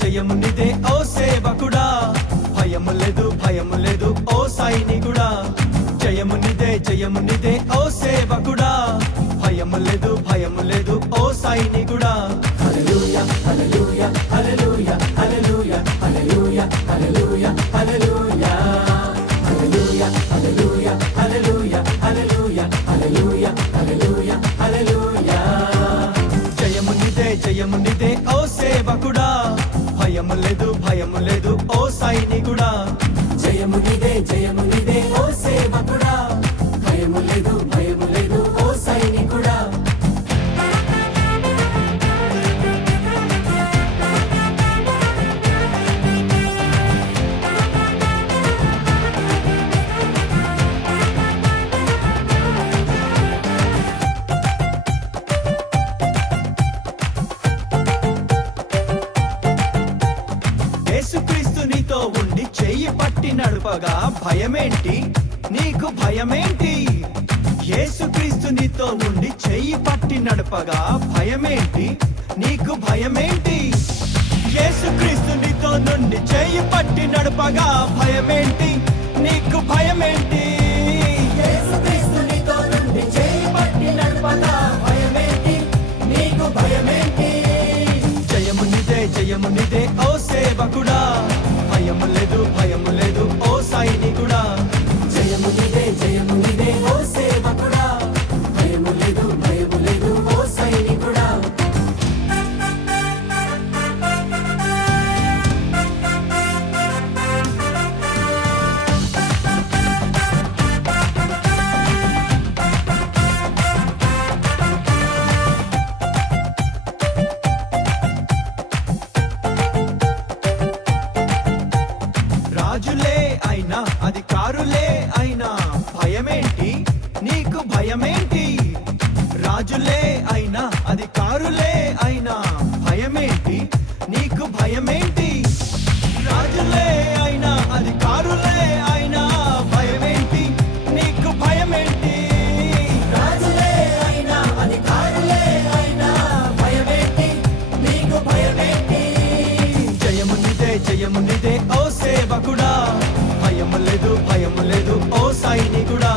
జయము నిదే ఓ సేవకుడా, భయము లేదు ఓ సైనికుడా. జయము నిదే ఓ సేవకుడా, భయము లేదు ఓ సైనికుడా. హల్లెలూయా హల్లెలూయా హల్లెలూయా హల్లెలూయా హల్లెలూయా హల్లెలూయా హల్లెలూయా హల్లెలూయా హల్లెలూయా హల్లెలూయా హల్లెలూయా హల్లెలూయా హల్లెలూయా హల్లెలూయా. జయము నిదే ఓ సేవకుడా, భయము లేదు ఓ సైనికుడా. జయము నిదే ఓ సేవకుడా, భయము లేదు ఓ సైనికుడా. యేసుక్రీస్తు నీతో ఉండి చెయ్యి పట్టి నడుపగా భయమేంటి, నీకు భయమేంటి? యేసుక్రీస్తు నీతో ఉండి చెయ్యి పట్టి నడుపగా భయమేంటి, నీకు భయమేంటి? యేసుక్రీస్తు నీతో నుండి చెయ్యి పట్టి నడుపగా భయమేంటి, నీకు భయమేంటి? యేసుక్రీస్తు నీతో నుండి చెయ్యి పట్టి నడుపగా భయమేంటి, నీకు భయమేంటి? జయము నిదే ఓ సేవకుడా, భయము లేదు ఓ సైనికుడా. జయము నిదే ఓ సేవకుడా, భయము లేదు ఓ సైనికుడా. రాజులే అయినా అధికారులే అయినా భయమేంటి, నీకు భయమేంటి? రాజులే అయినా అధికారులే అయినా భయమేంటి, నీకు భయమేంటి? రాజులే అయినా అధికారులే అయినా భయమేంటి, నీకు భయమేంటి? రాజులే అయినా అధికారులే అయినా భయమేంటి, నీకు భయమేంటి? జయము నిదే ఓ సేవకుడా, భయము లేదు ఓ సైనికుడా.